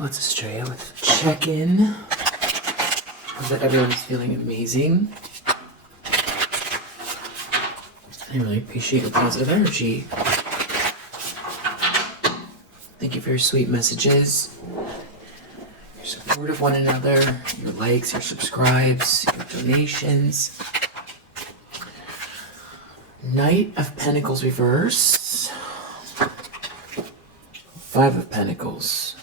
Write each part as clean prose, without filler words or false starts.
Let's Australia with check-in. Hope that everyone's feeling amazing. I really appreciate your positive energy. Thank you for your sweet messages, your support of one another, your likes, your subscribes, your donations. Knight of Pentacles reverse. Five of Pentacles.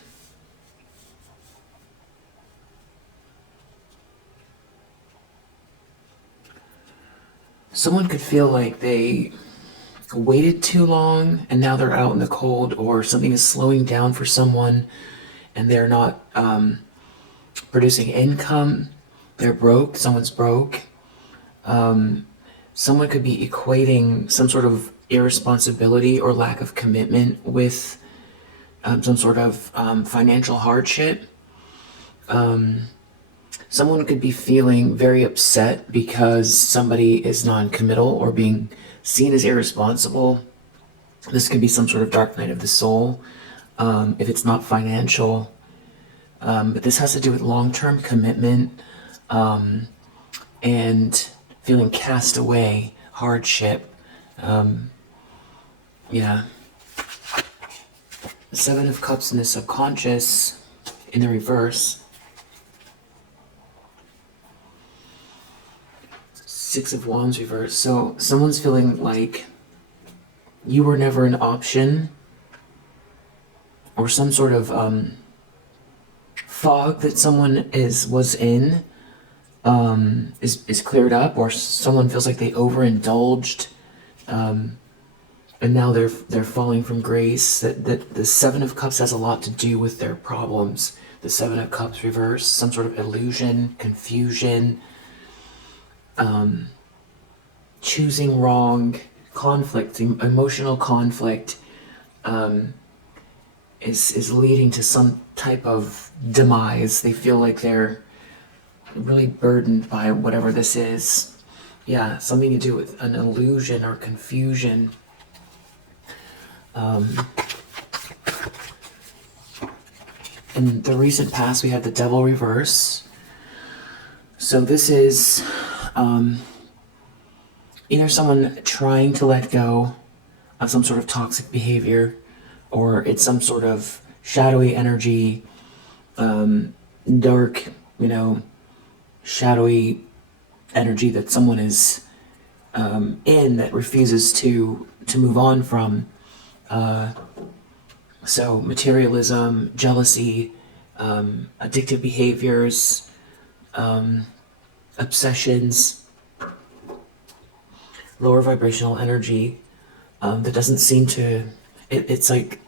Someone could feel like they waited too long and now they're out in the cold, or something is slowing down for someone and they're not producing income. They're broke. Someone's broke. Someone could be equating some sort of irresponsibility or lack of commitment with some sort of financial hardship. Someone could be feeling very upset because somebody is non-committal or being seen as irresponsible. This could be some sort of dark night of the soul, if it's not financial. But this has to do with long-term commitment and feeling cast away, hardship. Yeah. The Seven of Cups in the subconscious in the reverse. Six of Wands reverse. So someone's feeling like you were never an option, or some sort of fog that someone was in is cleared up, or someone feels like they overindulged, and now they're falling from grace. That the Seven of Cups has a lot to do with their problems. The Seven of Cups reverse, some sort of illusion, confusion, choosing wrong, conflict, emotional conflict, is leading to some type of demise. They feel like they're really burdened by whatever this is. Yeah, something to do with an illusion or confusion. In the recent past, we had the Devil reverse. So this is either someone trying to let go of some sort of toxic behavior, or it's some sort of shadowy energy, dark, shadowy energy that someone is in that refuses to move on from. So materialism, jealousy, addictive behaviors, obsessions, lower vibrational energy that doesn't seem to, it's like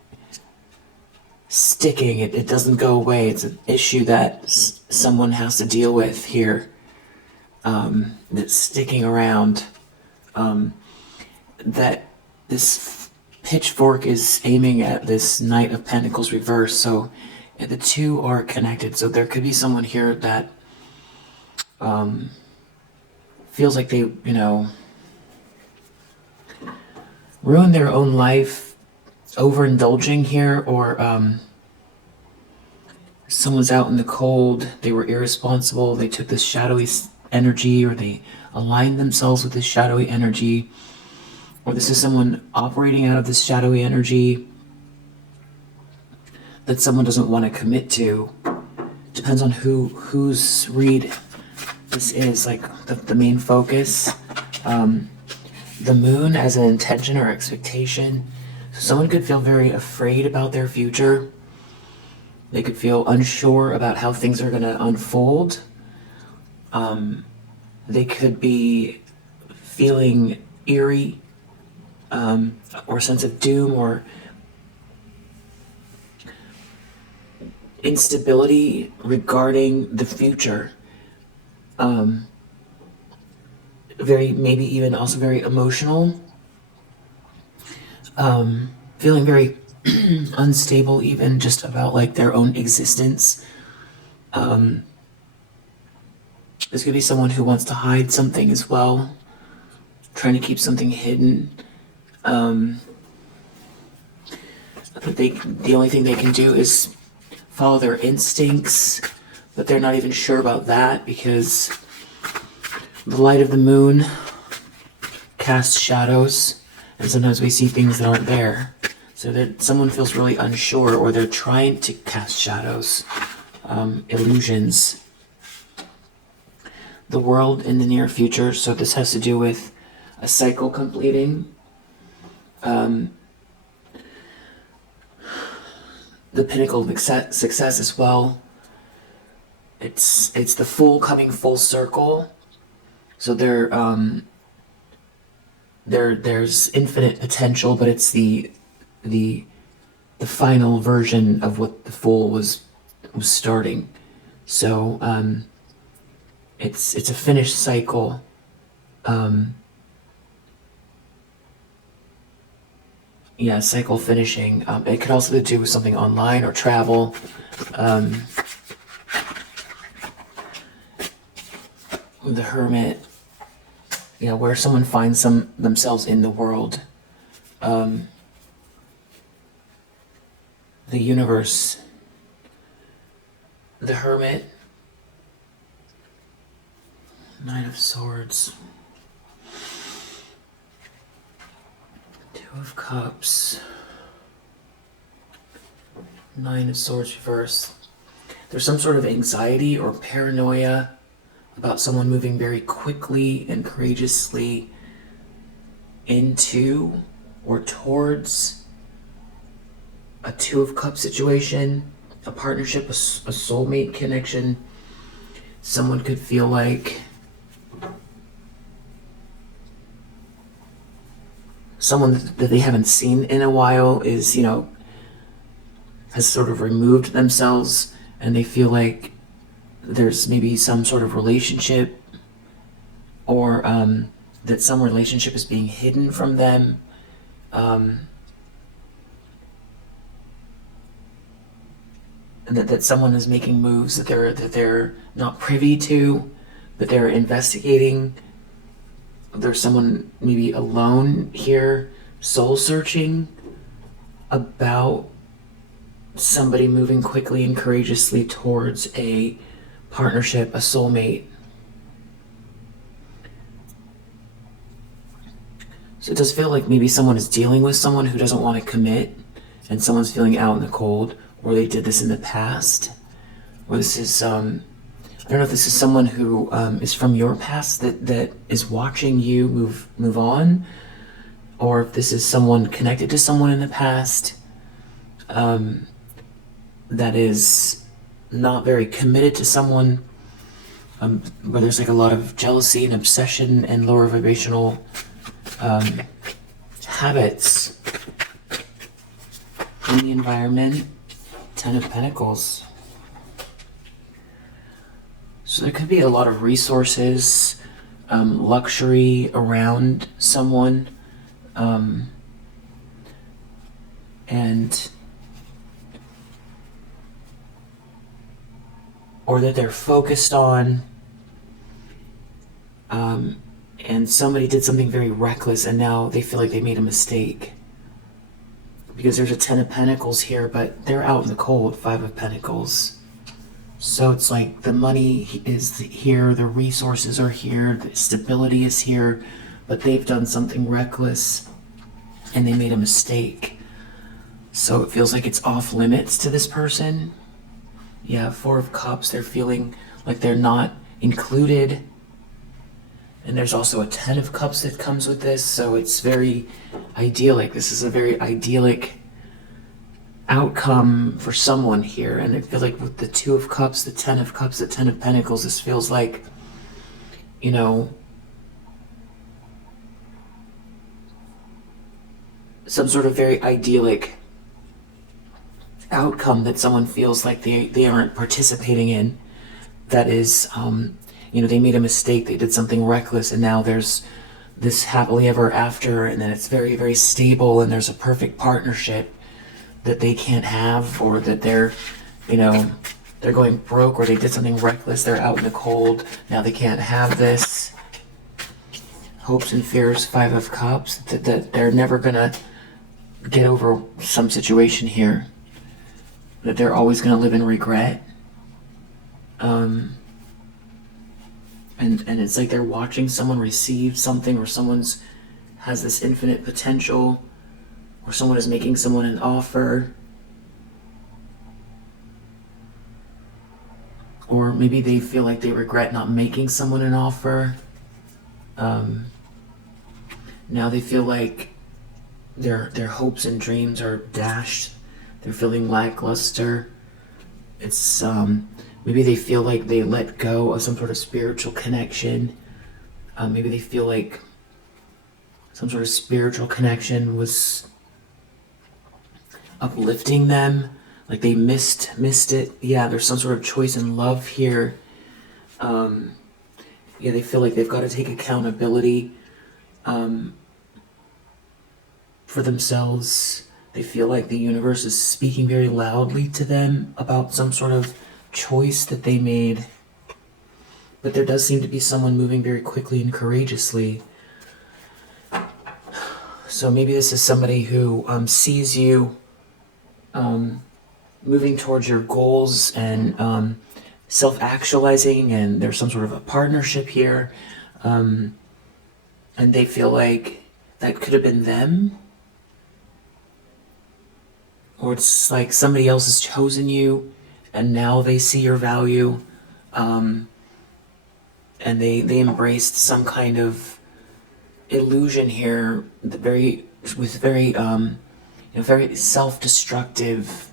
sticking, it doesn't go away. It's an issue that someone has to deal with here, that's sticking around, that this pitchfork is aiming at this Knight of Pentacles reverse. So the two are connected. So there could be someone here that feels like they, ruined their own life, overindulging here, or someone's out in the cold, they were irresponsible, they took this shadowy energy, or they aligned themselves with this shadowy energy, or this is someone operating out of this shadowy energy that someone doesn't want to commit to. Depends on whose read this is, like the main focus. The moon as an intention or expectation. So someone could feel very afraid about their future. They could feel unsure about how things are going to unfold. They could be feeling eerie, or a sense of doom, or instability regarding the future. Maybe even also very emotional, feeling very unstable even just about like their own existence. This could be someone who wants to hide something as well, trying to keep something hidden. But the only thing they can do is follow their instincts, but they're not even sure about that because the light of the moon casts shadows, and sometimes we see things that aren't there. So that someone feels really unsure, or they're trying to cast shadows, illusions. The world in the near future, so this has to do with a cycle completing. The pinnacle of success as well. It's the full coming full circle. So there's infinite potential, but it's the final version of what the full was starting. So it's a finished cycle. Cycle finishing. It could also do with something online or travel. The Hermit, where someone finds themselves in the world. The universe. The Hermit. Knight of Swords. Two of Cups. Nine of Swords reversed. There's some sort of anxiety or paranoia about someone moving very quickly and courageously into or towards a Two of Cups situation, a partnership, a soulmate connection. Someone could feel like someone that they haven't seen in a while is, has sort of removed themselves, and they feel like there's maybe some sort of relationship, or that some relationship is being hidden from them. And that someone is making moves that they're not privy to, but they're investigating. There's someone maybe alone here, soul searching about somebody moving quickly and courageously towards a partnership, a soulmate. So it does feel like maybe someone is dealing with someone who doesn't want to commit, and someone's feeling out in the cold, or they did this in the past, or this is I don't know if this is someone who is from your past that is watching you move on, or if this is someone connected to someone in the past that is not very committed to someone, where there's like a lot of jealousy and obsession and lower vibrational habits in the environment. Ten of Pentacles. So there could be a lot of resources, luxury around someone, or that they're focused on, and somebody did something very reckless and now they feel like they made a mistake. Because there's a Ten of Pentacles here, but they're out in the cold, Five of Pentacles. So it's like the money is here, the resources are here, the stability is here, but they've done something reckless and they made a mistake. So it feels like it's off limits to this person. Yeah, Four of Cups, they're feeling like they're not included. And there's also a Ten of Cups that comes with this, so it's very idyllic. This is a very idyllic outcome for someone here. And I feel like with the Two of Cups, the Ten of Cups, the Ten of Pentacles, this feels like, some sort of very idyllic outcome that someone feels like they aren't participating in. That is, they made a mistake, they did something reckless, and now there's this happily ever after, and then it's very, very stable, and there's a perfect partnership that they can't have, or that they're going broke, or they did something reckless, they're out in the cold, now they can't have this. Hopes and fears, Five of Cups, that they're never gonna get over some situation here. that they're always going to live in regret. And it's like they're watching someone receive something, or someone's has this infinite potential, or someone is making someone an offer, or maybe they feel like they regret not making someone an offer. Now they feel like their hopes and dreams are dashed. They're feeling lackluster. It's maybe they feel like they let go of some sort of spiritual connection. Maybe they feel like some sort of spiritual connection was uplifting them, like they missed it. Yeah, there's some sort of choice in love here. Yeah, they feel like they've got to take accountability for themselves. They feel like the universe is speaking very loudly to them about some sort of choice that they made. But there does seem to be someone moving very quickly and courageously. So maybe this is somebody who sees you moving towards your goals and self-actualizing, and there's some sort of a partnership here. And they feel like that could have been them. Or it's like somebody else has chosen you, and now they see your value, and they embraced some kind of illusion here, very very self-destructive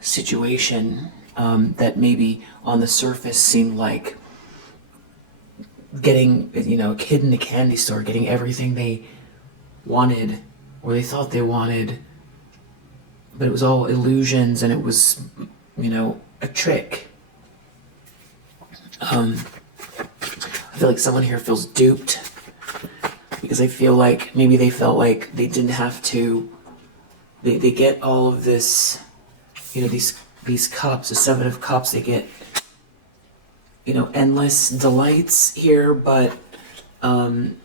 situation that maybe on the surface seemed like getting, a kid in a candy store, getting everything they wanted or they thought they wanted, but it was all illusions, and it was, a trick. I feel like someone here feels duped, because I feel like maybe they felt like they didn't have to, they get all of this, these cups, the 7 of Cups, they get, endless delights here, but, and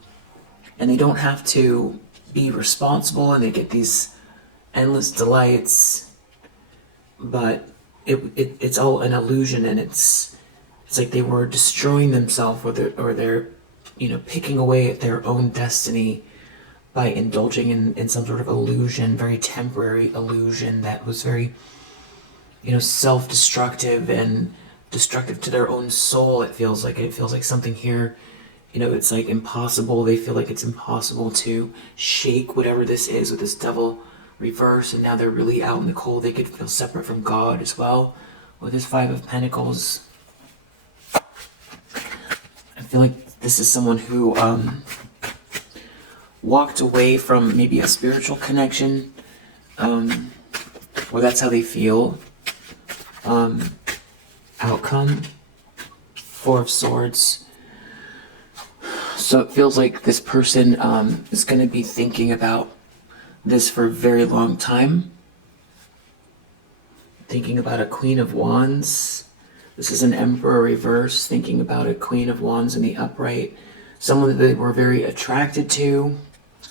they don't have to be responsible, and they get these endless delights, but it's all an illusion, and it's like they were destroying themselves, or they're picking away at their own destiny by indulging in some sort of illusion, very temporary illusion that was very self-destructive and destructive to their own soul. It feels like something here, it's like impossible. They feel like it's impossible to shake whatever this is with this Devil reverse, and now they're really out in the cold. They could feel separate from God as well with this 5 of Pentacles. I feel like this is someone who walked away from maybe a spiritual connection, or that's how they feel. Outcome, 4 of Swords. So it feels like this person is going to be thinking about this for a very long time. Thinking about a Queen of Wands. This is an Emperor reverse, thinking about a Queen of Wands in the upright. Someone that they were very attracted to,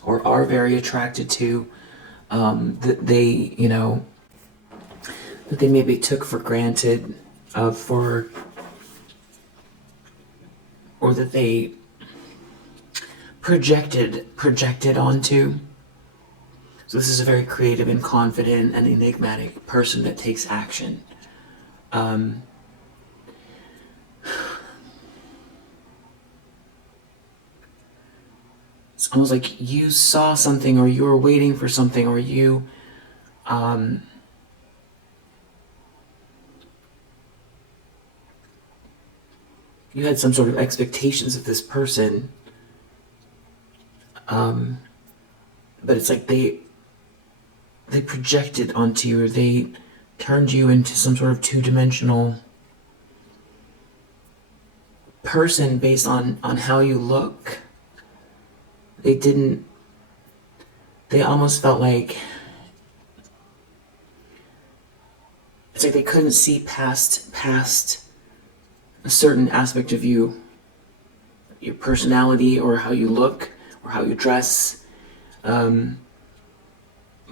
or are very attracted to, that they, that they maybe took for granted, or that they projected onto. So this is a very creative and confident and enigmatic person that takes action. It's almost like you saw something, or you were waiting for something, or you you had some sort of expectations of this person, but it's like they projected onto you, or they turned you into some sort of two-dimensional person based on how you look. They almost felt like, it's like they couldn't see past a certain aspect of you, your personality, or how you look, or how you dress.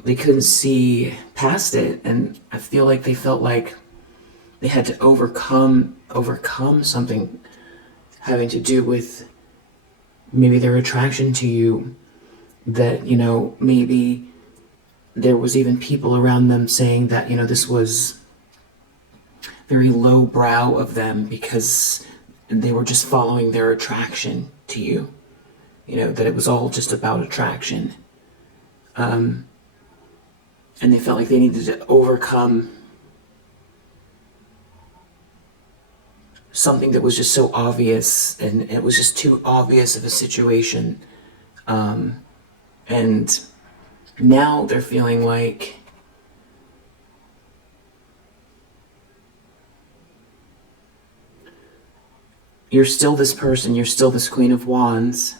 they couldn't see past it, and I feel like they felt like they had to overcome something having to do with maybe their attraction to you, that, you know, maybe there was even people around them saying that, you know, this was very lowbrow of them because they were just following their attraction to you, you know, that it was all just about attraction. And they felt like they needed to overcome something that was just so obvious, and it was just too obvious of a situation. And now they're feeling like you're still this person, you're still this Queen of Wands.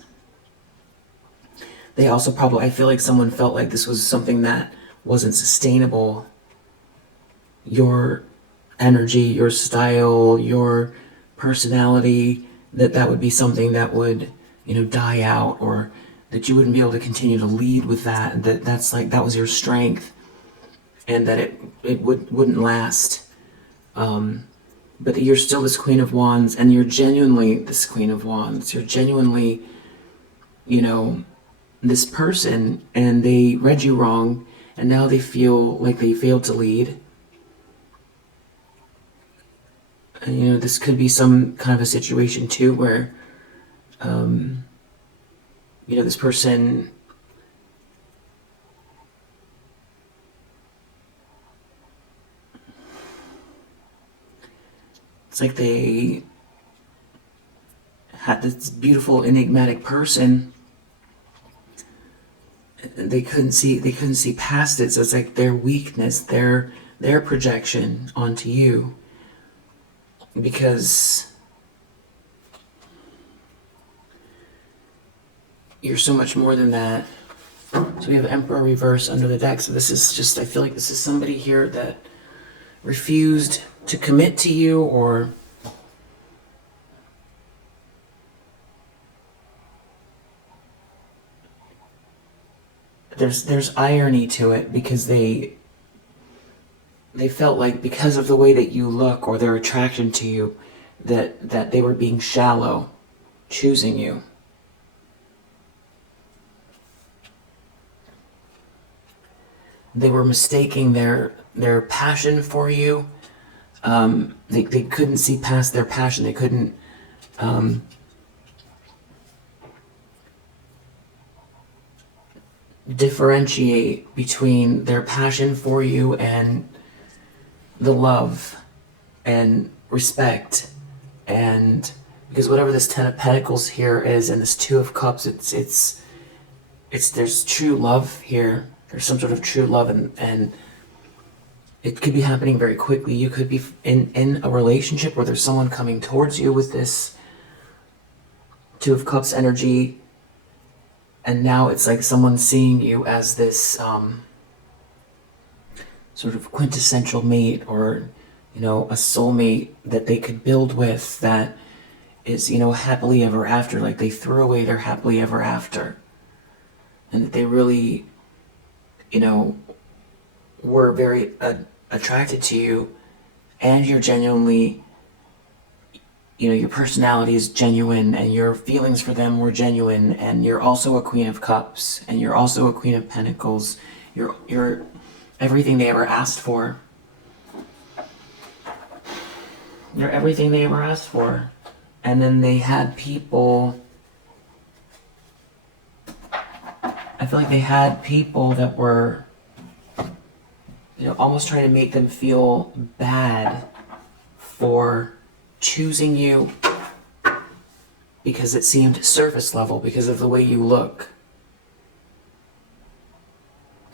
They also probably, I feel like someone felt like this was something that wasn't sustainable. Your energy, your style, your personality, that would be something that would, you know, die out, or that you wouldn't be able to continue to lead with that, that's like, that was your strength, and that it wouldn't last. But that you're still this Queen of Wands, and you're genuinely this Queen of Wands. You're genuinely, you know, this person, and they read you wrong, and now they feel like they failed to lead. And, you know, this could be some kind of a situation too where, you know, this person it's like they had this beautiful enigmatic person, and they couldn't see past it. So it's like their weakness, their projection onto you, because you're so much more than that. So we have Emperor reverse under the deck. So this is just, I feel like this is somebody here that refused to commit to you, or there's irony to it, because they felt like because of the way that you look or their attraction to you, that they were being shallow, choosing you. They were mistaking their passion for you. They couldn't see past their passion. They couldn't differentiate between their passion for you and the love and respect. And because whatever this Ten of Pentacles here is, and this Two of Cups, it's there's true love here. There's some sort of true love, and it could be happening very quickly. You could be in a relationship where there's someone coming towards you with this Two of Cups energy, and now it's like someone seeing you as this sort of quintessential mate, or, you know, a soulmate that they could build with, that is, you know, happily ever after. Like they threw away their happily ever after, and that they really, you know, were very attracted to you, and you're genuinely, you know, your personality is genuine, and your feelings for them were genuine, and you're also a Queen of Cups, and you're also a Queen of Pentacles. You're everything they ever asked for. You're everything they ever asked for. And then they had people, I feel like they had people that were, you know, almost trying to make them feel bad for choosing you because it seemed surface level, because of the way you look.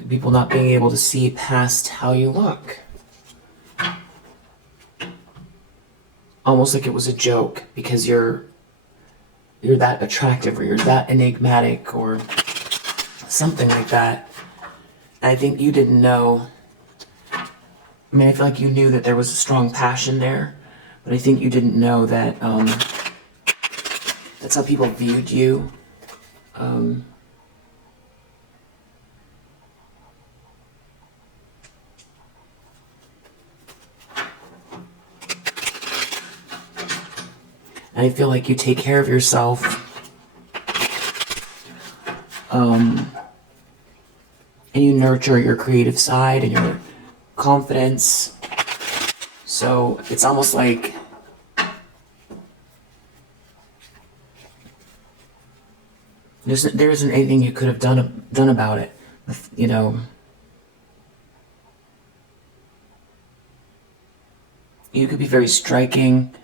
People not being able to see past how you look. Almost like it was a joke, because you're that attractive, or you're that enigmatic, or something like that. And I think you didn't know. I mean, I feel like you knew that there was a strong passion there, but I think you didn't know that that's how people viewed you. And I feel like you take care of yourself. And you nurture your creative side and your confidence. So it's almost like there isn't anything you could have done about it. You know, you could be very striking.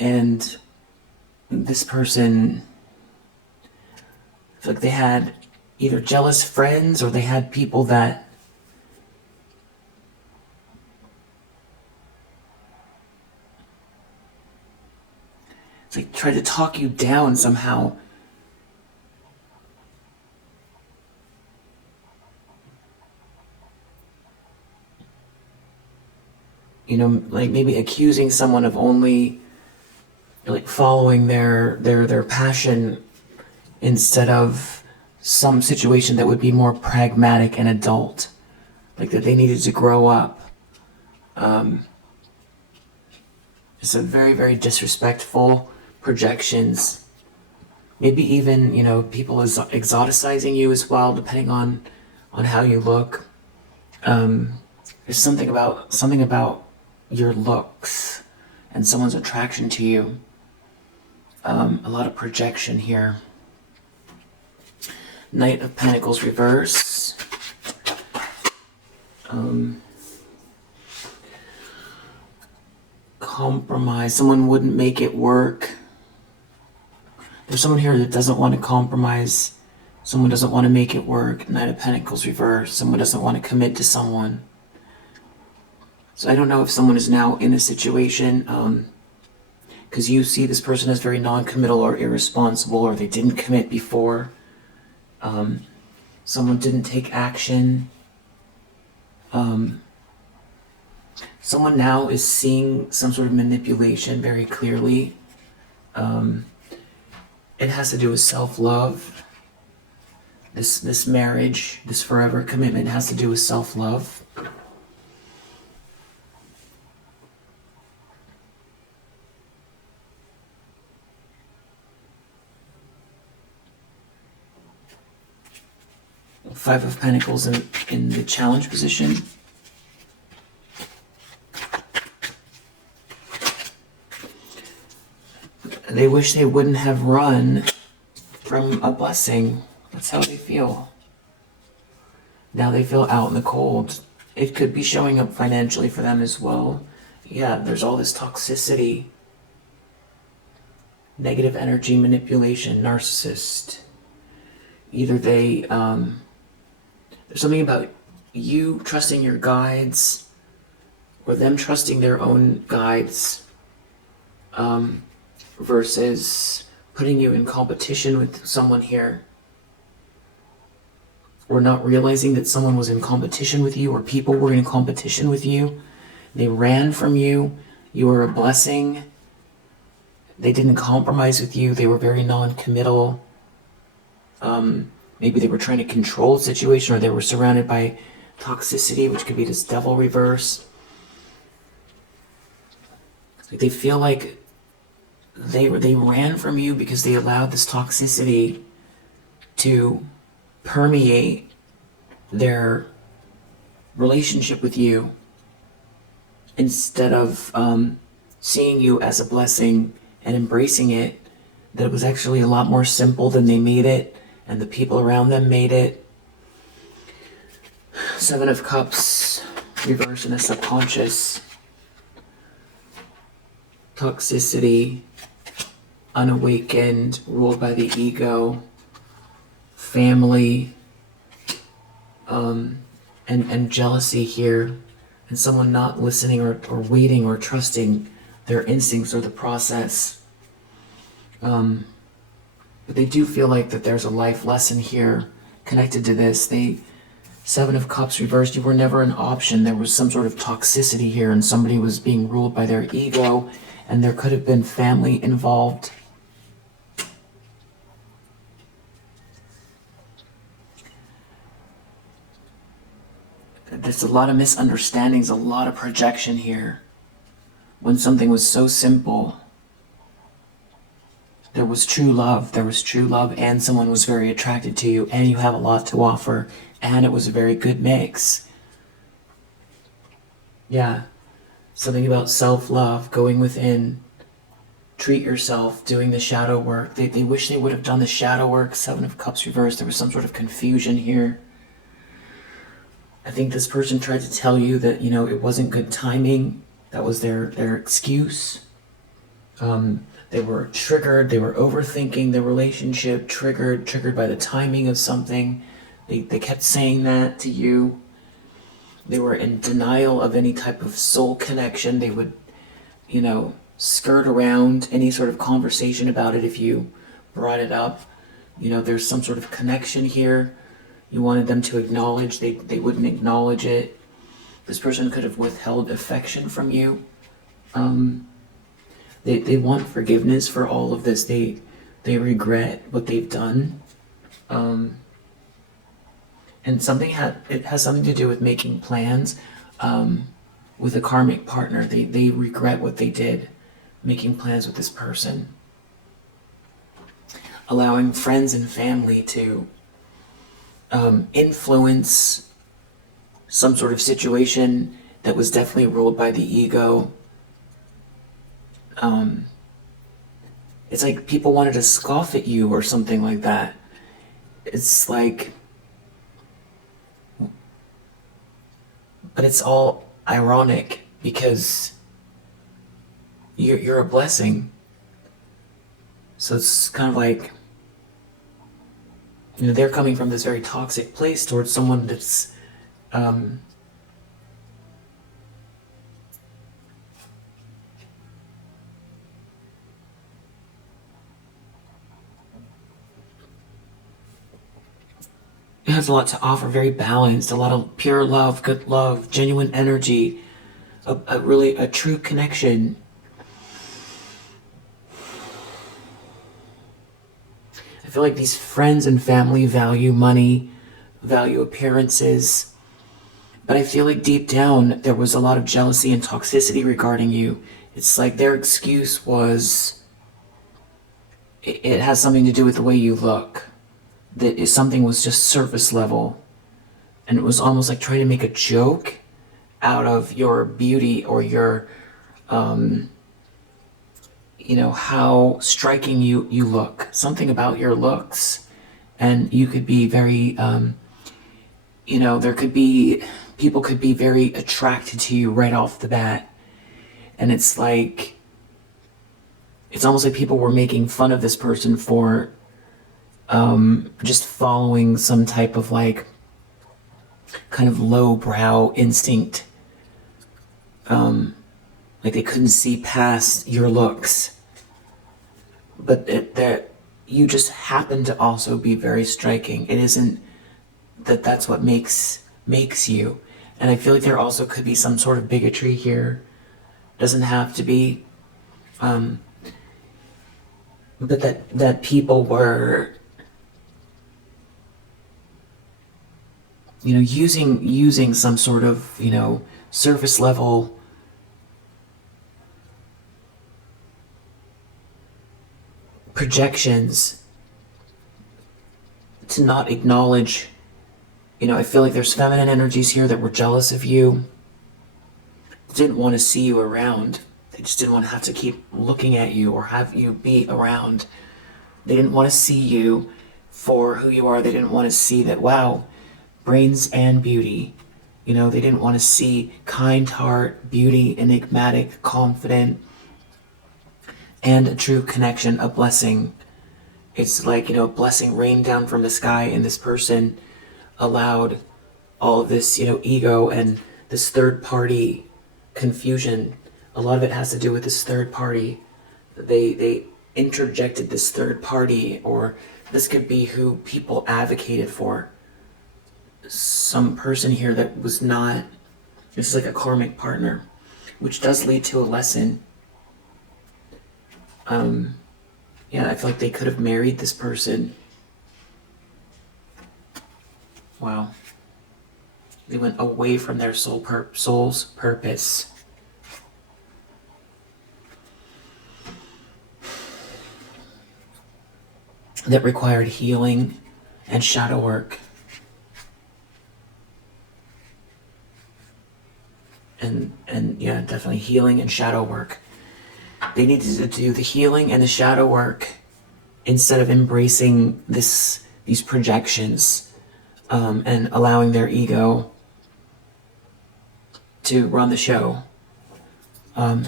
And this person, I feel like they had either jealous friends or they had people that it's like try to talk you down somehow. You know, like maybe accusing someone of only like following their passion instead of some situation that would be more pragmatic and adult, like that they needed to grow up. It's a very, very disrespectful projections. Maybe even, you know, people is exoticizing you as well, depending on how you look. There's something about your looks and someone's attraction to you. A lot of projection here. Knight of Pentacles reverse. Compromise. Someone wouldn't make it work. There's someone here that doesn't want to compromise. Someone doesn't want to make it work. Knight of Pentacles reverse. Someone doesn't want to commit to someone. So I don't know if someone is now in a situation because you see this person as very non-committal or irresponsible, or they didn't commit before. Someone didn't take action. Someone now is seeing some sort of manipulation very clearly. It has to do with self-love. This marriage, this forever commitment has to do with self-love. Five of Pentacles in the challenge position. They wish they wouldn't have run from a blessing. That's how they feel. Now they feel out in the cold. It could be showing up financially for them as well. Yeah, there's all this toxicity, negative energy, manipulation, narcissist. Either they, there's something about you trusting your guides or them trusting their own guides versus putting you in competition with someone here, or not realizing that someone was in competition with you or people were in competition with you. They ran from you. You were a blessing. They didn't compromise with you. They were very non-committal. Maybe they were trying to control the situation, or they were surrounded by toxicity, which could be this devil reverse. Like they feel like they ran from you because they allowed this toxicity to permeate their relationship with you, instead of seeing you as a blessing and embracing it, that it was actually a lot more simple than they made it, and the people around them made it. Seven of Cups, reverse in the subconscious. Toxicity, unawakened, ruled by the ego, family, and jealousy here, and someone not listening or waiting or trusting their instincts or the process. But they do feel like that there's a life lesson here connected to this. Seven of Cups reversed, you were never an option. There was some sort of toxicity here, and somebody was being ruled by their ego, and there could have been family involved. There's a lot of misunderstandings, a lot of projection here. When something was so simple, there was true love. There was true love, and someone was very attracted to you, and you have a lot to offer, and it was a very good mix. Yeah. Something about self-love, going within, treat yourself, doing the shadow work. They wish they would have done the shadow work. Seven of Cups reversed. There was some sort of confusion here. I think this person tried to tell you that, you know, it wasn't good timing. That was their excuse. They were triggered. They were overthinking the relationship, triggered by the timing of something. They kept saying that to you. They were in denial of any type of soul connection. They would, you know, skirt around any sort of conversation about it if you brought it up. You know, there's some sort of connection here. You wanted them to acknowledge. They wouldn't acknowledge it. This person could have withheld affection from you. They want forgiveness for all of this. They regret what they've done. And it has something to do with making plans with a karmic partner. They regret what they did, making plans with this person. Allowing friends and family to influence some sort of situation that was definitely ruled by the ego. It's like people wanted to scoff at you or something like that. It's like, but it's all ironic because you're a blessing. So it's kind of like, you know, they're coming from this very toxic place towards someone that's it has a lot to offer, very balanced, a lot of pure love, good love, genuine energy, a true connection. I feel like these friends and family value money, value appearances, but I feel like deep down there was a lot of jealousy and toxicity regarding you. It's like their excuse was, it has something to do with the way you look. That something was just surface level, and it was almost like trying to make a joke out of your beauty or your, you know, how striking you look. Something about your looks, and you could be very, you know, people could be very attracted to you right off the bat, and it's like, it's almost like people were making fun of this person for just following some type of like kind of lowbrow instinct. Like they couldn't see past your looks, but that you just happen to also be very striking. It isn't that's what makes you. And I feel like there also could be some sort of bigotry here. Doesn't have to be, but that people were, you know, using some sort of, you know, surface level projections to not acknowledge, you know, I feel like there's feminine energies here that were jealous of you, didn't want to see you around. They just didn't want to have to keep looking at you or have you be around. They didn't want to see you for who you are. They didn't want to see that, wow, brains and beauty. You know, they didn't want to see kind heart, beauty, enigmatic, confident, and a true connection, a blessing. It's like, you know, a blessing rained down from the sky, and this person allowed all of this, you know, ego and this third party confusion. A lot of it has to do with this third party. They interjected this third party, or this could be who people advocated for. Some person here that was not, this is like a karmic partner, which does lead to a lesson. Yeah, I feel like they could have married this person. Wow. They went away from their soul's purpose. That required healing and shadow work. And yeah, definitely healing and shadow work. They needed to do the healing and the shadow work instead of embracing these projections and allowing their ego to run the show.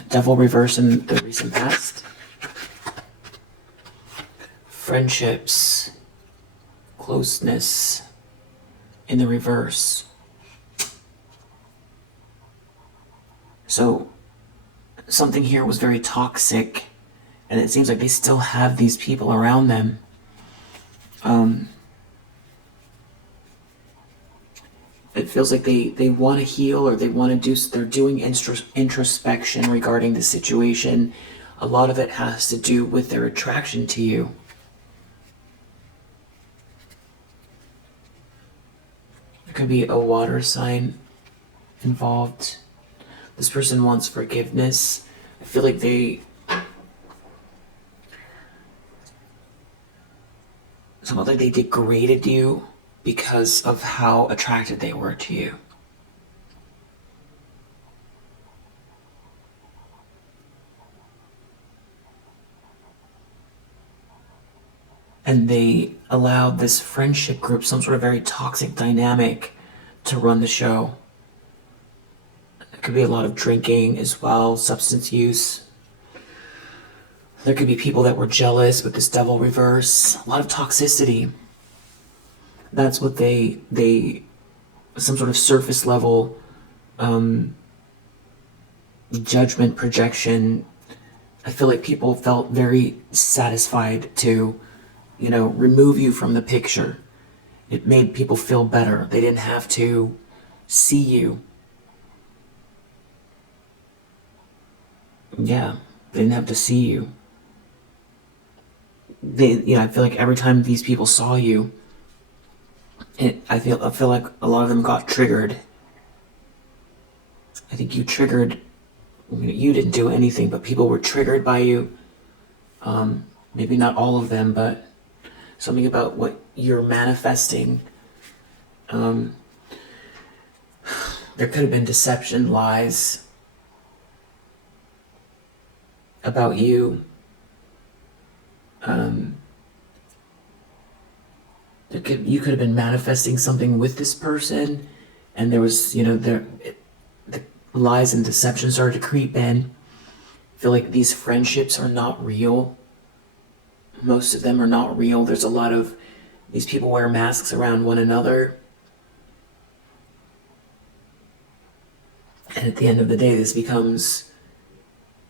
Devil reverse in the recent past. Friendships, closeness in the reverse. So something here was very toxic, and it seems like they still have these people around them. It feels like they want to heal, or they want to do, they're doing introspection regarding the situation. A lot of it has to do with their attraction to you. There could be a water sign involved. This person wants forgiveness. I feel like they degraded you because of how attracted they were to you. And they allowed this friendship group, some sort of very toxic dynamic, to run the show. There could be a lot of drinking as well, substance use. There could be people that were jealous with this devil reverse. A lot of toxicity. That's what they some sort of surface level judgment projection. I feel like people felt very satisfied to, remove you from the picture. It made people feel better. They didn't have to see you. Yeah, they didn't have to see you. I feel like every time these people saw you, I feel like a lot of them got triggered. I think you triggered. You didn't do anything, but people were triggered by you. Maybe not all of them, but something about what you're manifesting. There could have been deception, lies about you. You could have been manifesting something with this person, and there was, the lies and deception started to creep in. I feel like these friendships are not real. Most of them are not real. There's a lot of these people wear masks around one another. And at the end of the day, this becomes,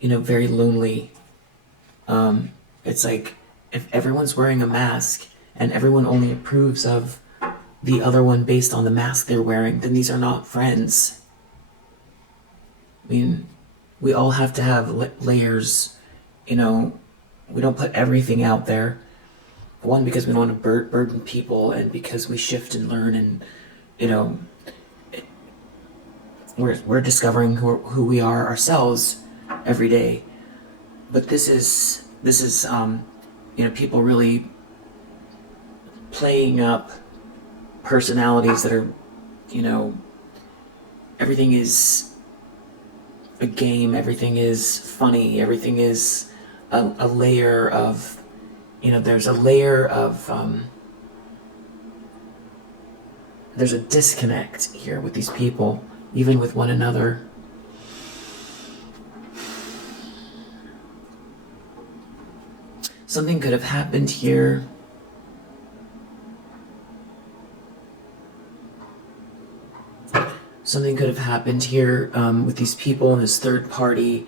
very lonely. It's like if everyone's wearing a mask and everyone only approves of the other one based on the mask they're wearing, then these are not friends. I mean, we all have to have layers, we don't put everything out there. One, because we don't want to burden people, and because we shift and learn, and, we're discovering who we are ourselves every day. But this is people really playing up personalities that are, everything is a game, everything is funny, everything is a layer of, there's a layer of, there's a disconnect here with these people, even with one another. Something could have happened here. Something could have happened here with these people and this third party.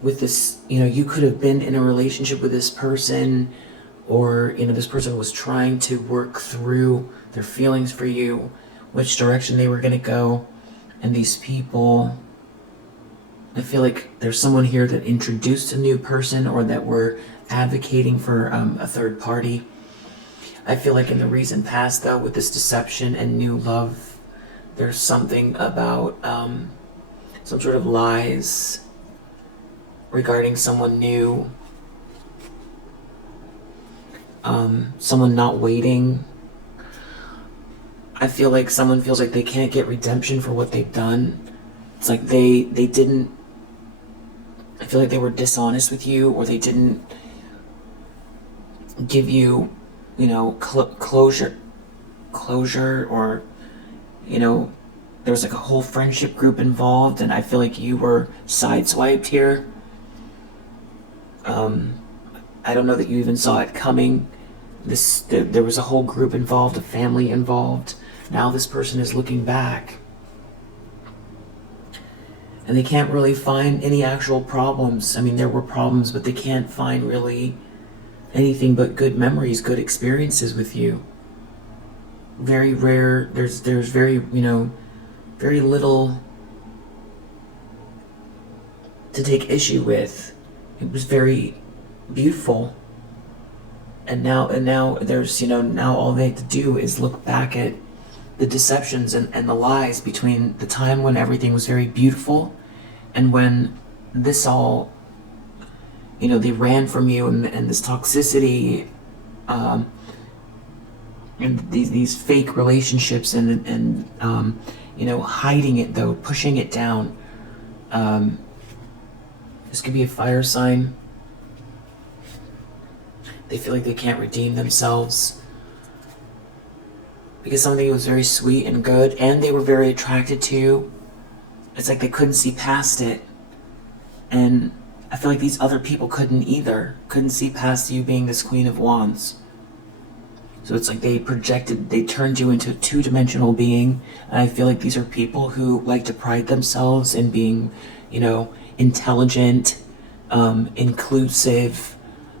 With this, you could have been in a relationship with this person, or, this person was trying to work through their feelings for you, which direction they were going to go. And these people, I feel like there's someone here that introduced a new person, or that were advocating for a third party. I feel like in the recent past, though, with this deception and new love, there's something about some sort of lies regarding someone new, someone not waiting. I feel like someone feels like they can't get redemption for what they've done. It's like they didn't, I feel like they were dishonest with you, or they didn't give you, you know, closure, or, you know, there was like a whole friendship group involved, and I feel like you were sideswiped here. I don't know that you even saw it coming. There was a whole group involved, a family involved. Now this person is looking back, and they can't really find any actual problems. I mean, there were problems, but they can't find really anything but good memories, good experiences with you. Very rare. There's very, you know, very little to take issue with. It was very beautiful. And now there's, you know, now all they have to do is look back at the deceptions and the lies between the time when everything was very beautiful and when this all, you know, they ran from you, and this toxicity, and these fake relationships, and you know, hiding it, though, pushing it down. This could be a fire sign. They feel like they can't redeem themselves because something was very sweet and good, and they were very attracted to you. It's like they couldn't see past it. And I feel like these other people couldn't see past you being this Queen of Wands. So it's like they turned you into a two-dimensional being. And I feel like these are people who like to pride themselves in being, you know, intelligent, inclusive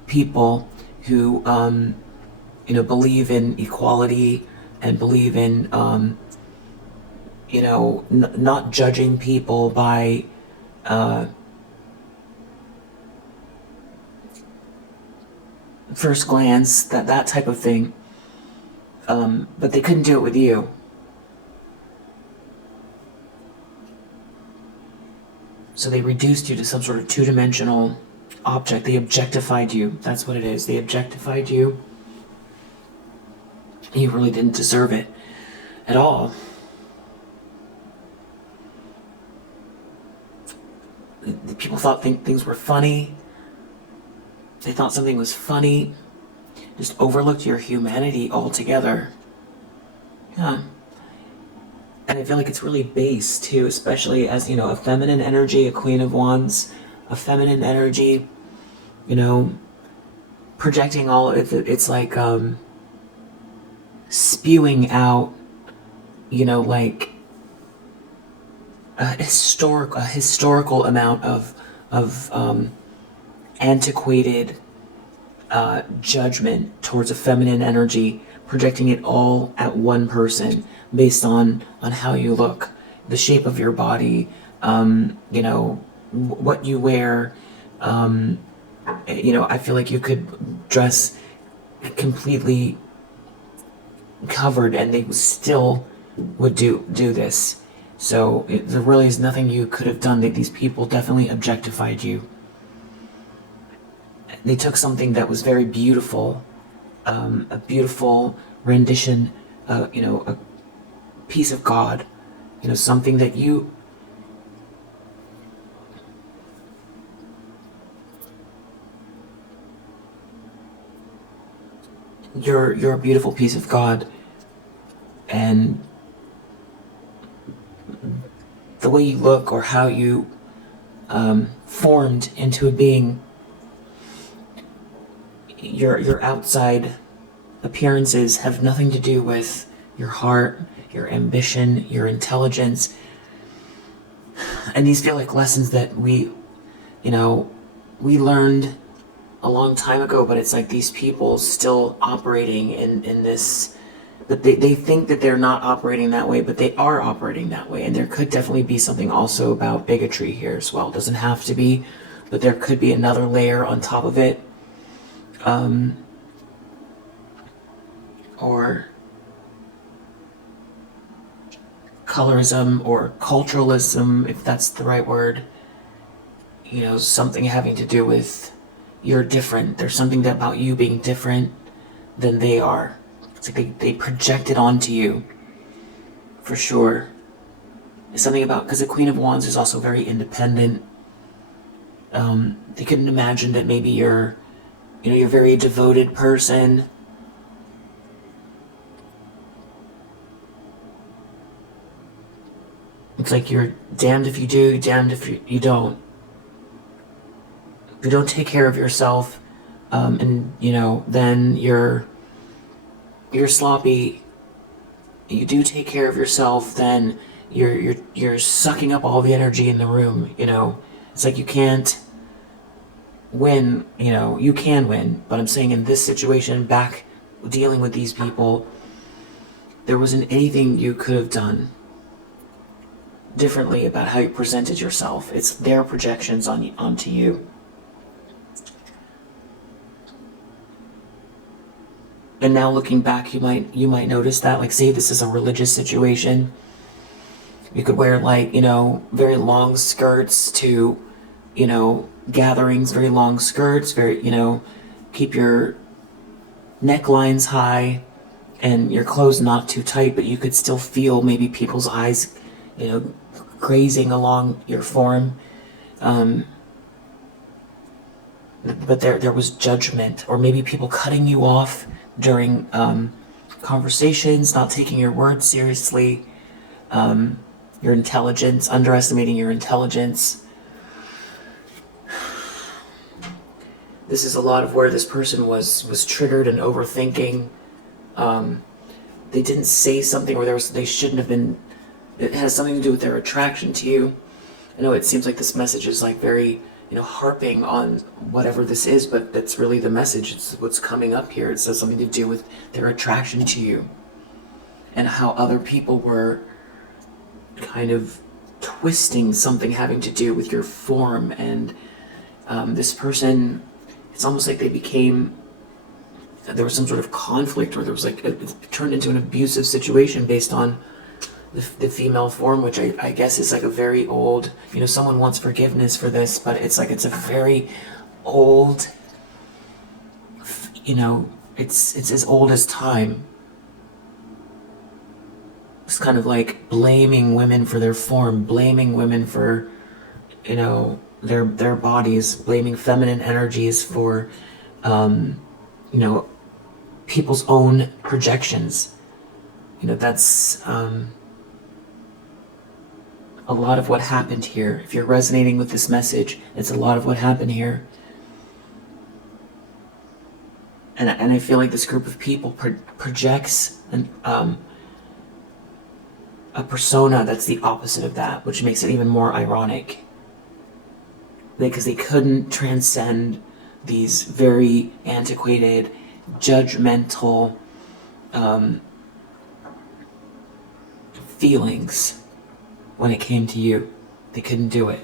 people who, you know, believe in equality and believe in, you know, not judging people by, first glance, that type of thing. But they couldn't do it with you. So they reduced you to some sort of two-dimensional object. They objectified you. That's what it is. They objectified you. You really didn't deserve it at all. The people thought things were funny. They thought something was funny. Just overlooked your humanity altogether. Yeah. And I feel like it's really base too, especially as, you know, a feminine energy, a Queen of Wands, a feminine energy, you know, projecting all, it's like spewing out, you know, like a historical amount of antiquated judgment towards a feminine energy, projecting it all at one person based on how you look, the shape of your body, you know, what you wear. You know, I feel like you could dress completely covered and they still would do this. So there really is nothing you could have done. These people definitely objectified you. They took something that was very beautiful, a beautiful rendition, you know, a piece of God, you know, something that you're a beautiful piece of God, and the way you look or how you formed into a being, your outside appearances have nothing to do with your heart, your ambition, your intelligence. And these feel like lessons that we learned a long time ago, but it's like these people still operating in this, that they think that they're not operating that way, but they are operating that way. And there could definitely be something also about bigotry here as well. It doesn't have to be, but there could be another layer on top of it. or colorism or culturalism, if that's the right word. You know, something having to do with you're different. There's something about you being different than they are. It's like they project it onto you, for sure. It's something about, because the Queen of Wands is also very independent. They couldn't imagine that maybe you're a very devoted person. It's like you're damned if you do, damned if you don't. If you don't take care of yourself, and then you're sloppy. You do take care of yourself, then you're sucking up all the energy in the room. It's like you can't win. You can win, but I'm saying in this situation, back dealing with these people, there wasn't anything you could have done differently about how you presented yourself. It's their projections onto you. And now looking back, you might notice that, like, say this is a religious situation, you could wear very long skirts to, gatherings, very long skirts, keep your necklines high and your clothes not too tight, but you could still feel maybe people's eyes, grazing along your form. But there was judgment, or maybe people cutting you off during conversations, not taking your words seriously, your intelligence, underestimating your intelligence. This is a lot of where this person was triggered and overthinking. They didn't say something where they shouldn't have been. It has something to do with their attraction to you. I know it seems like this message is very harping on whatever this is, but that's really the message. It's what's coming up here. It says something to do with their attraction to you and how other people were kind of twisting something having to do with your form. And this person, it's almost like there was some sort of conflict, or there was it turned into an abusive situation based on the female form, which I guess is a very old, someone wants forgiveness for this, but it's a very old, it's as old as time. It's kind of like blaming women for their form, blaming women for, their bodies, blaming feminine energies for, people's own projections. That's, a lot of what happened here. If you're resonating with this message, it's a lot of what happened here. And I feel like this group of people projects a persona that's the opposite of that, which makes it even more ironic. Because they couldn't transcend these very antiquated, judgmental feelings. When it came to you, they couldn't do it.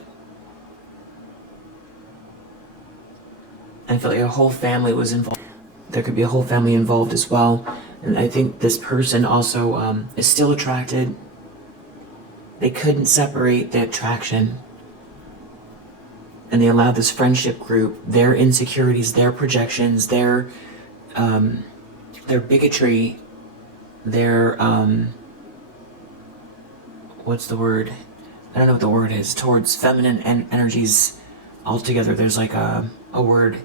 And I feel like a whole family was involved. There could be a whole family involved as well. And I think this person also is still attracted. They couldn't separate the attraction. And they allowed this friendship group, their insecurities, their projections, their bigotry, their what's the word? I don't know what the word is. Towards feminine energies altogether. There's a word.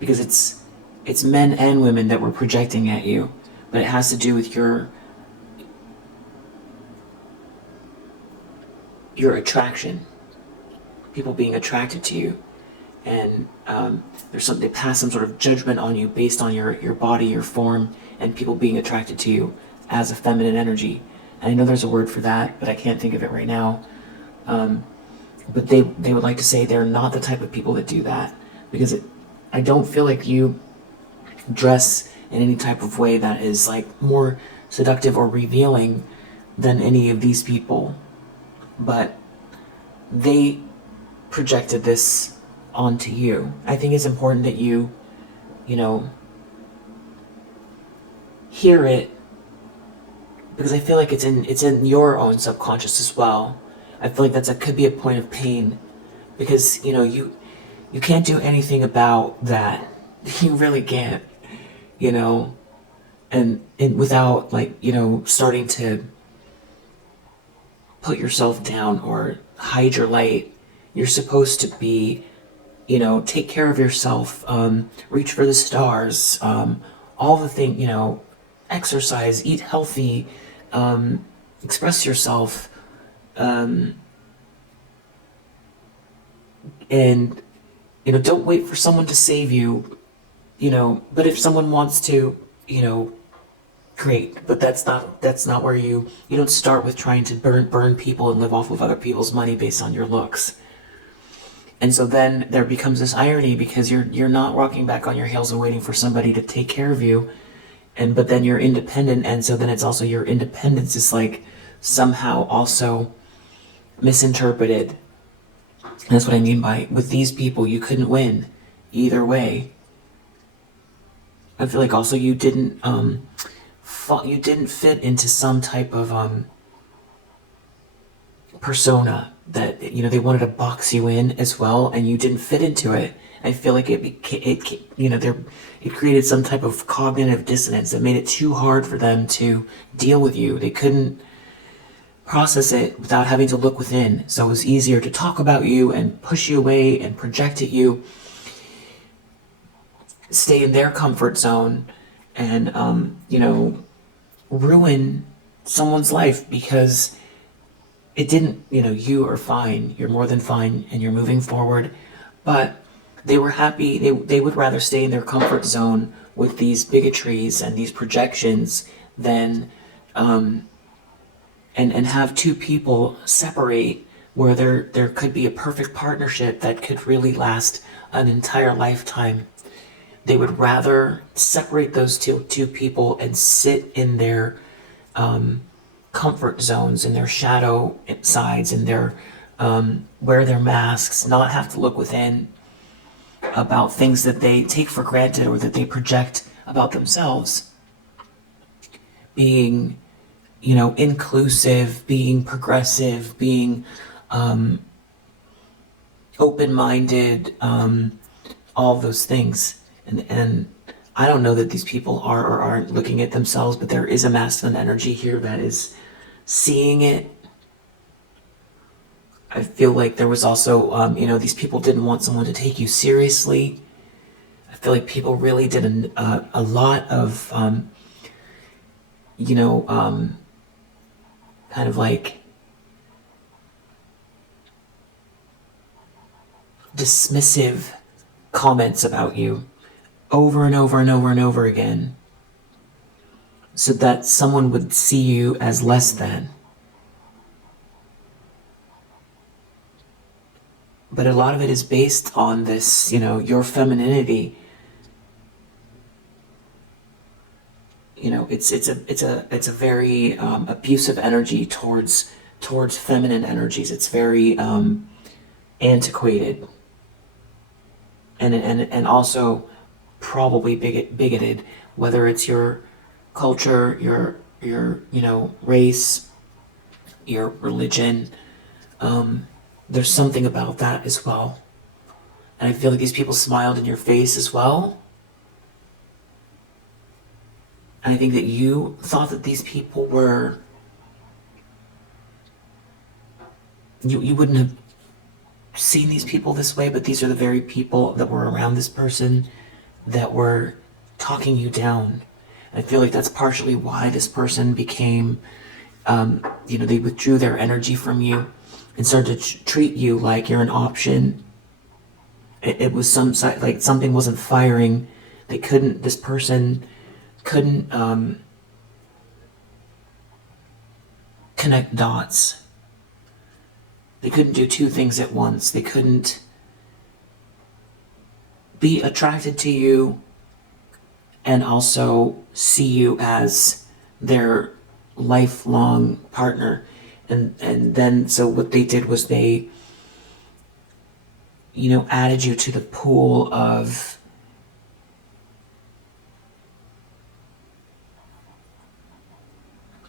Because it's men and women that were projecting at you. But it has to do with your attraction. People being attracted to you. And they pass some sort of judgment on you based on your body, your form, and people being attracted to you as a feminine energy. And I know there's a word for that, but I can't think of it right now. But they would like to say they're not the type of people that do that, because I don't feel like you dress in any type of way that is more seductive or revealing than any of these people. But they projected this onto you. I think it's important that you hear it, because I feel like it's in your own subconscious as well. I feel like could be a point of pain, because you can't do anything about that. You really can't, and without starting to put yourself down or hide your light. You're supposed to be, take care of yourself, reach for the stars, all the things, exercise, eat healthy, express yourself, and don't wait for someone to save you, but if someone wants to, great, but that's not where you don't start with trying to burn people and live off of other people's money based on your looks. And so then there becomes this irony, because you're not walking back on your heels and waiting for somebody to take care of you, but then you're independent, and so then it's also your independence is like somehow also misinterpreted. And that's what I mean by, with these people, you couldn't win either way. I feel like also you didn't fit into some type of persona that they wanted to box you in as well, and you didn't fit into it. I feel like it created some type of cognitive dissonance that made it too hard for them to deal with you. They couldn't process it without having to look within. So it was easier to talk about you and push you away and project at you, stay in their comfort zone, and ruin someone's life, because it didn't, you are fine, you're more than fine, and you're moving forward. But they were happy, they would rather stay in their comfort zone with these bigotries and these projections than and have two people separate, where there could be a perfect partnership that could really last an entire lifetime. They would rather separate those two people and sit in their comfort zones, in their shadow sides, in their wear their masks, not have to look within about things that they take for granted or that they project about themselves. Being, inclusive, being progressive, being open-minded, all those things. And I don't know that these people are or aren't looking at themselves, but there is a masculine energy here that is seeing it. I feel like there was also, these people didn't want someone to take you seriously. I feel like people really did a lot of, kind of like dismissive comments about you over and over and over and over again, so that someone would see you as less than. But a lot of it is based on this, your femininity. It's a very abusive energy towards feminine energies. It's very antiquated, and also probably bigoted, whether it's your culture, your race, your religion. There's something about that as well. And I feel like these people smiled in your face as well. And I think that you thought that these people were, you wouldn't have seen these people this way, but these are the very people that were around this person that were talking you down. I feel like that's partially why this person became, they withdrew their energy from you and started to treat you like you're an option. It was like something wasn't firing. This person couldn't connect dots. They couldn't do two things at once. They couldn't be attracted to you and also see you as their lifelong partner. And then, so what they did was they, added you to the pool of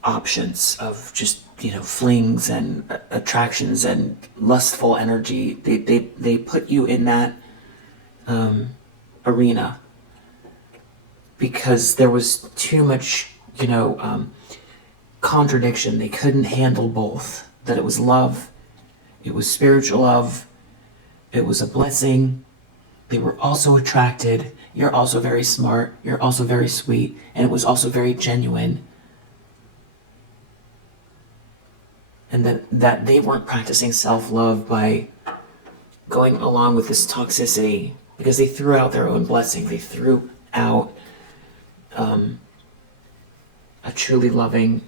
options of just, flings and attractions and lustful energy. They put you in that arena because there was too much, contradiction. They couldn't handle both. That it was love, it was spiritual love, it was a blessing. They were also attracted. You're also very smart. You're also very sweet. And it was also very genuine. And that they weren't practicing self-love by going along with this toxicity, because they threw out their own blessing. They threw out a truly loving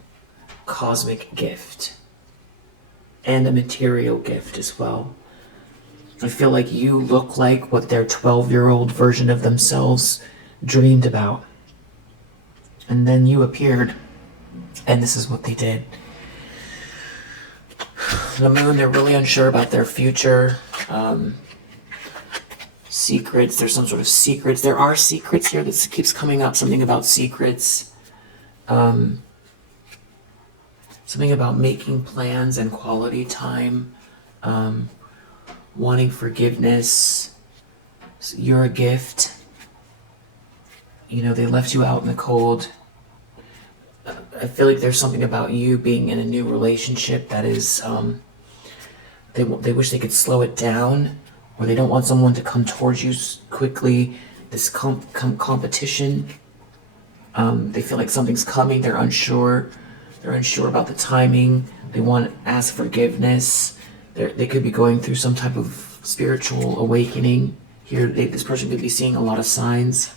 cosmic gift and a material gift as well. I feel like you look like what their 12-year-old version of themselves dreamed about. And then you appeared, and this is what they did. The moon, they're really unsure about their future. Secrets, there's some sort of secrets. There are secrets here that keeps coming up, something about secrets. Something about making plans and quality time. Wanting forgiveness. You're a gift. They left you out in the cold. I feel like there's something about you being in a new relationship that is, they wish they could slow it down, or they don't want someone to come towards you quickly. This competition. They feel like something's coming. They're unsure. They're unsure about the timing. They want to ask forgiveness. They could be going through some type of spiritual awakening. Here, this person could be seeing a lot of signs.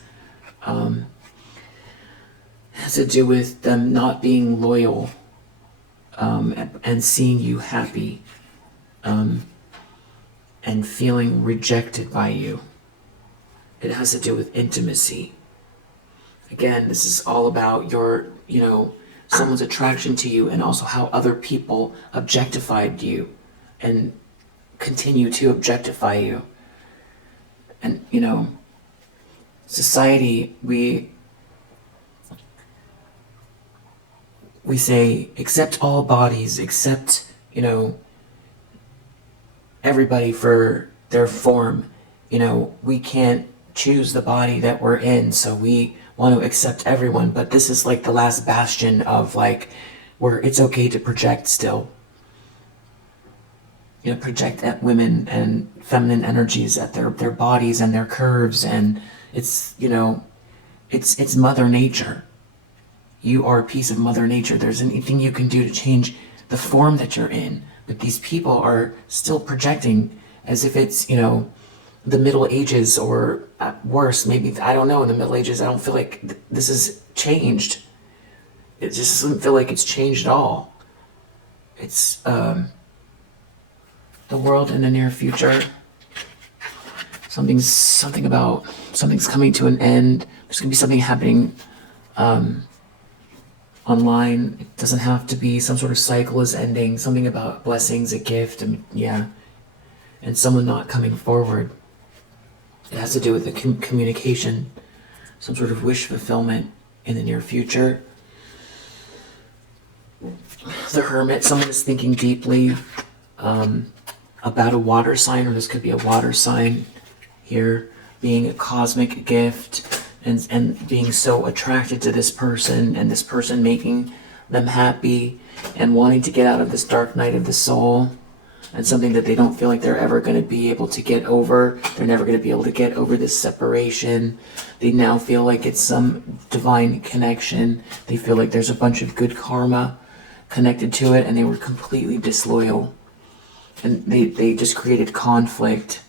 Has to do with them not being loyal and seeing you happy and feeling rejected by you. It has to do with intimacy. Again, this is all about your, someone's attraction to you, and also how other people objectified you and continue to objectify you. And, society, we say, accept all bodies, accept, everybody for their form. We can't choose the body that we're in, so we want to accept everyone. But this is like the last bastion of where it's okay to project still. Project at women and feminine energies, at their bodies and their curves, and it's it's Mother Nature. You are a piece of Mother Nature. There's anything you can do to change the form that you're in, but these people are still projecting as if it's the Middle Ages, or at worse, maybe, I don't know, in the Middle Ages. I don't feel like this is changed. It just doesn't feel like it's changed at all. It's the world in the near future. Something's coming to an end. There's gonna be something happening online. It doesn't have to be some sort of cycle is ending. Something about blessings, a gift, and someone not coming forward. It has to do with the communication, some sort of wish fulfillment in the near future. The Hermit, someone is thinking deeply about a water sign, or this could be a water sign here, being a cosmic gift and being so attracted to this person, and this person making them happy and wanting to get out of this dark night of the soul. And something that they don't feel like they're ever going to be able to get over. They're never going to be able to get over this separation. They now feel like it's some divine connection. They feel like there's a bunch of good karma connected to it, and they were completely disloyal. And they just created conflict.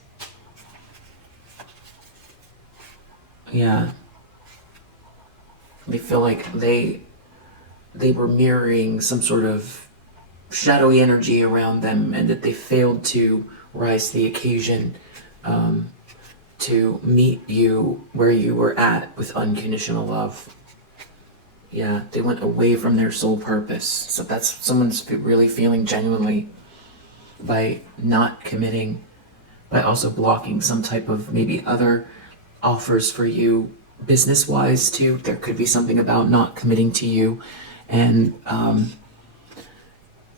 Yeah. They feel like they were mirroring some sort of shadowy energy around them, and that they failed to rise to the occasion to meet you where you were at with unconditional love. Yeah, they went away from their soul purpose. So that's someone's really feeling genuinely by not committing, by also blocking some type of maybe other offers for you business-wise too. There could be something about not committing to you and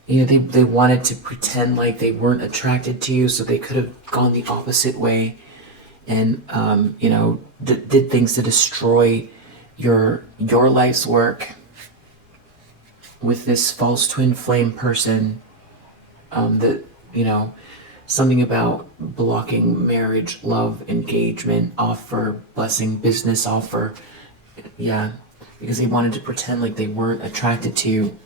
they wanted to pretend like they weren't attracted to you, so they could have gone the opposite way and did things to destroy your life's work with this false twin flame person. That something about blocking marriage, love, engagement, offer, blessing, business offer. Yeah, because they wanted to pretend like they weren't attracted to you.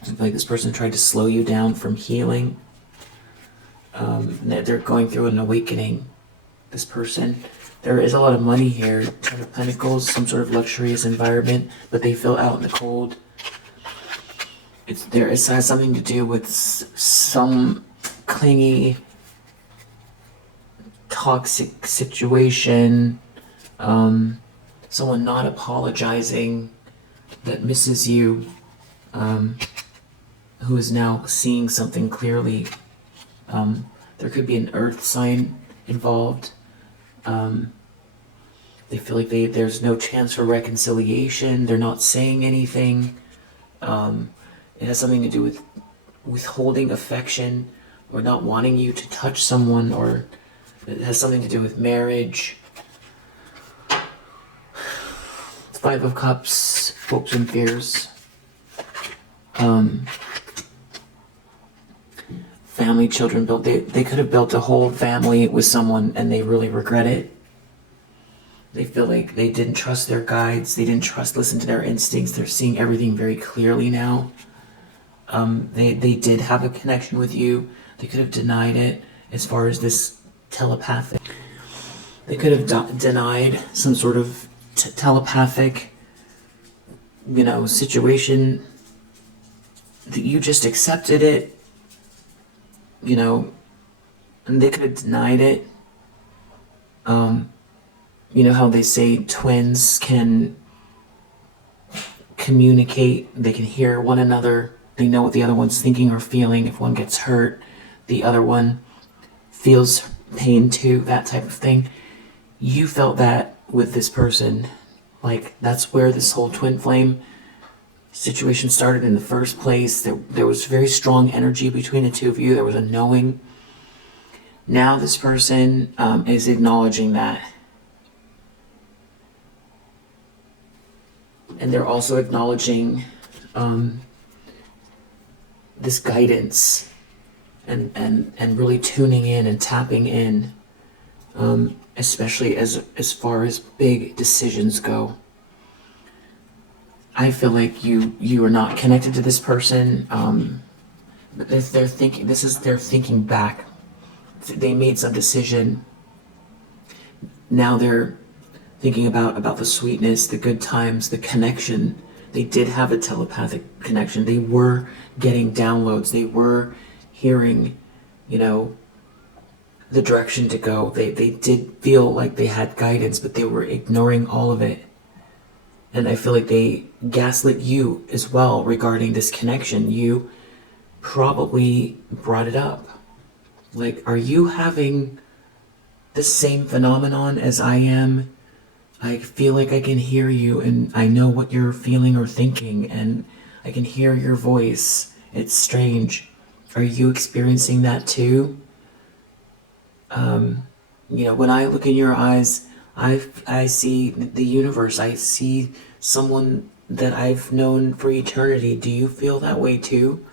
I feel like this person tried to slow you down from healing. They're going through an awakening, this person. There is a lot of money here. Ten of Pentacles, some sort of luxurious environment, but they feel out in the cold. It has something to do with some clingy, toxic situation. Someone not apologizing that misses you, who is now seeing something clearly. There could be an earth sign involved. They feel like there's no chance for reconciliation. They're not saying anything. It has something to do with withholding affection or not wanting you to touch someone, or it has something to do with marriage. Five of Cups, hopes and fears. Family, children built. They could have built a whole family with someone and they really regret it. They feel like they didn't trust their guides. They didn't listen to their instincts. They're seeing everything very clearly now. They did have a connection with you. They could have denied it as far as this telepathic. They could have denied some sort of telepathic, situation. That you just accepted it, and they could have denied it. How they say twins can communicate, they can hear one another, they know what the other one's thinking or feeling. If one gets hurt, the other one feels pain too, that type of thing. You felt that with this person. Like, that's where this whole twin flame situation started in the first place. There was very strong energy between the two of you. There was a knowing. Now this person is acknowledging that. And they're also acknowledging this guidance and really tuning in and tapping in, especially as far as big decisions go. I feel like you are not connected to this person, but they're thinking, they're thinking back. They made some decision. Now they're thinking about the sweetness, the good times, the connection. They did have a telepathic connection. They were getting downloads. They were hearing, the direction to go. They did feel like they had guidance, but they were ignoring all of it. And I feel like they gaslit you as well regarding this connection. You probably brought it up. Like, are you having the same phenomenon as I am? I feel like I can hear you and I know what you're feeling or thinking, and I can hear your voice. It's strange. Are you experiencing that too? When I look in your eyes, I see the universe. I see someone that I've known for eternity. Do you feel that way too?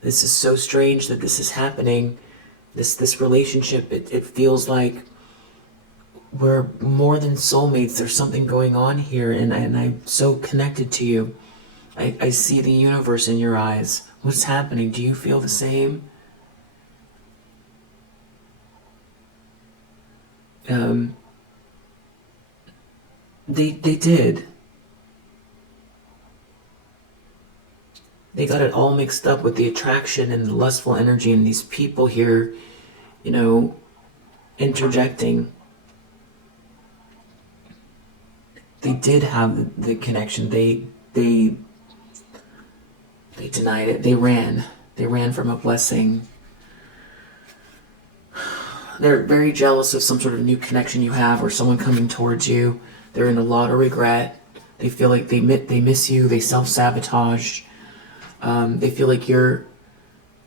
This is so strange that this is happening. This relationship, it feels like we're more than soulmates. There's something going on here, and I'm so connected to you. I see the universe in your eyes. What's happening? Do you feel the same? They did. They got it all mixed up with the attraction and the lustful energy and these people here, interjecting. They did have the connection. They denied it. They ran. They ran from a blessing. They're very jealous of some sort of new connection you have or someone coming towards you. They're in a lot of regret. They feel like they miss you. They self-sabotage. They feel like you're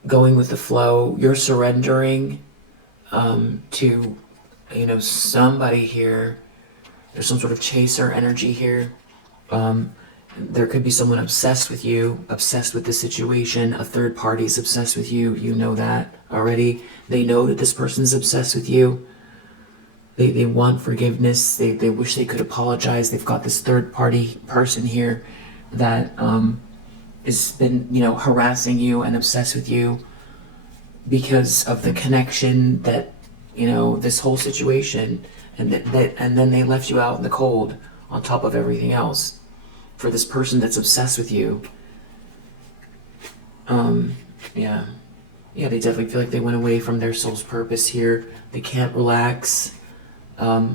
going with the flow. You're surrendering to, somebody here. There's some sort of chaser energy here. There could be someone obsessed with you, obsessed with the situation. A third party is obsessed with you. You know that already. They know that this person's obsessed with you. They want forgiveness. They wish they could apologize. They've got this third party person here that has been, harassing you and obsessed with you because of the connection that, this whole situation, and then they left you out in the cold on top of everything else for this person that's obsessed with you. Yeah, they definitely feel like they went away from their soul's purpose here. They can't relax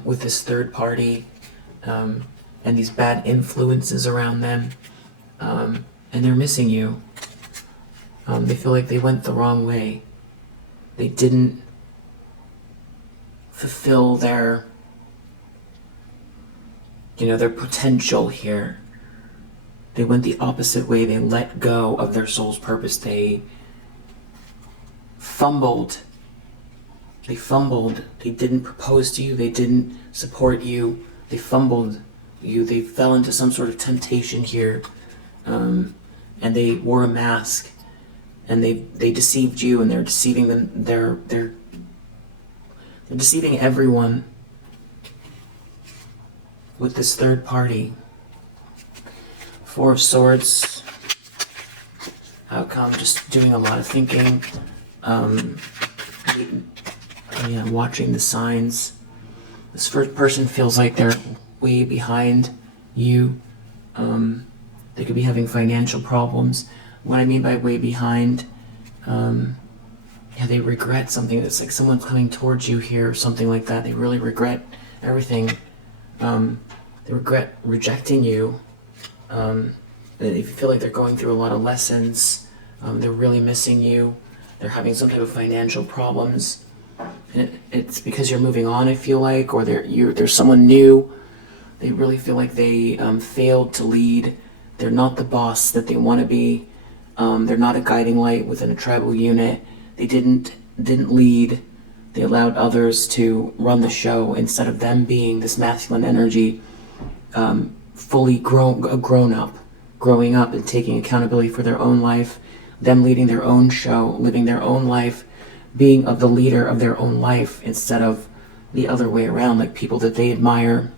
with this third party and these bad influences around them, and they're missing you. They feel like they went the wrong way. They didn't fulfill their potential here. They went the opposite way. They let go of their soul's purpose. They fumbled. They didn't propose to you. They didn't support you. They fumbled you. They fell into some sort of temptation here. And they wore a mask. And they deceived you, and they're deceiving them. They're deceiving everyone with this third party. Four of Swords. Outcome, just doing a lot of thinking. Watching the signs. This first person feels like they're way behind you. They could be having financial problems. What I mean by way behind, they regret something. It's like someone's coming towards you here or something like that. They really regret everything. They regret rejecting you. If you feel like they're going through a lot of lessons, they're really missing you. They're having some type of financial problems. And it's because you're moving on, I feel like, or there's someone new. They really feel like they failed to lead. They're not the boss that they want to be. They're not a guiding light within a tribal unit. They didn't lead. They allowed others to run the show instead of them being this masculine energy, fully growing up and taking accountability for their own life, them leading their own show, living their own life, being of the leader of their own life instead of the other way around, like people that they admire.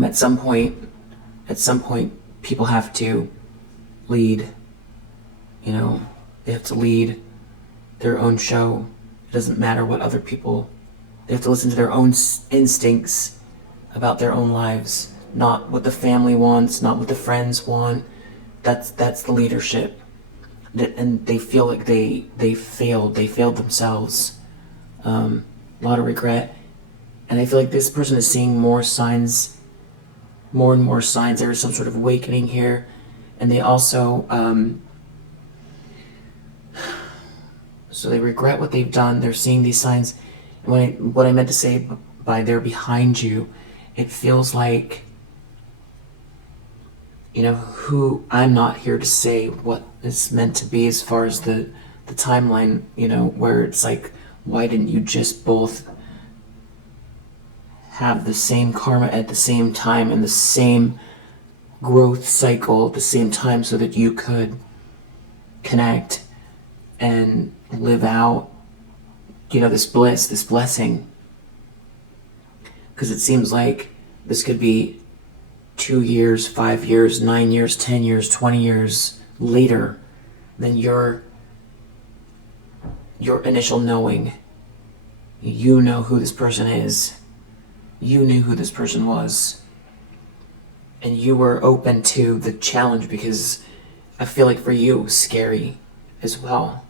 At some point, people have to lead. They have to lead their own show. It doesn't matter what other people. They have to listen to their own instincts about their own lives, not what the family wants, not what the friends want. That's the leadership. And they feel like they failed themselves. A lot of regret. And I feel like this person is seeing more and more signs. There is some sort of awakening here. And they also, so they regret what they've done. They're seeing these signs. And what I meant to say by they're behind you, it feels like, who I'm not here to say what is meant to be as far as the timeline, where it's like, why didn't you just both have the same karma at the same time and the same growth cycle at the same time so that you could connect and live out, this bliss, this blessing? Because it seems like this could be 2 years, 5 years, 9 years, 10 years, 20 years later than your initial knowing. You know who this person is. You knew who this person was. And you were open to the challenge because I feel like for you it was scary as well.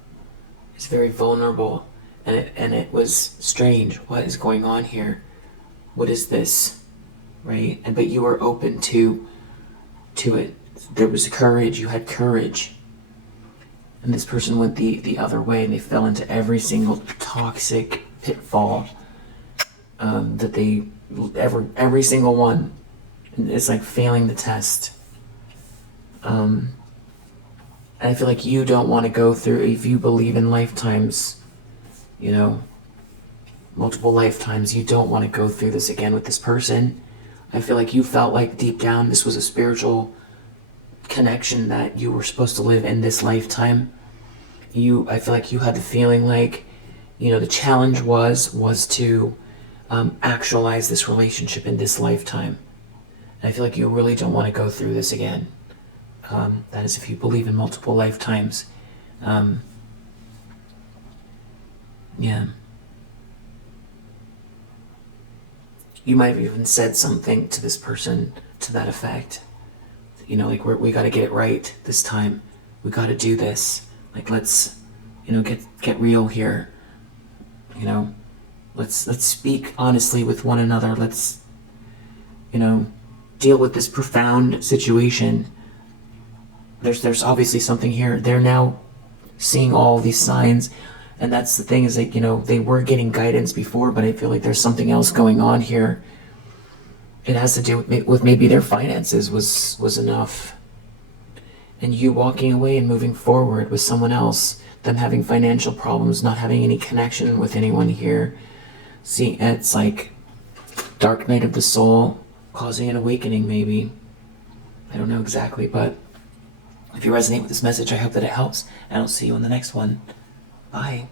It's very vulnerable, and it was strange. What is going on here? What is this? Right? But you were open to it. There was courage. You had courage. And this person went the other way, and they fell into every single toxic pitfall that they every single one. it's like failing the test. I feel like you don't want to go through, if you believe in lifetimes, you know, multiple lifetimes, you don't want to go through this again with this person. I feel like you felt like deep down this was a spiritual connection that you were supposed to live in this lifetime. I feel like you had the feeling like, you know, the challenge was to actualize this relationship in this lifetime. And I feel like you really don't want to go through this again. That is, if you believe in multiple lifetimes. Yeah. You might have even said something to this person to that effect. You know, like, we got to get it right this time. We got to do this. Like, let's, you know, get real here. You know, let's speak honestly with one another. Let's, you know, deal with this profound situation. There's obviously something here. They're now seeing all these signs, and that's the thing, is that, you know, they were getting guidance before, but I feel like there's something else going on here. It has to do with maybe their finances was enough, and you walking away and moving forward with someone else, them having financial problems, not having any connection with anyone here. See, it's like dark night of the soul causing an awakening, maybe. I don't know exactly, but if you resonate with this message, I hope that it helps, and I'll see you in the next one. Bye.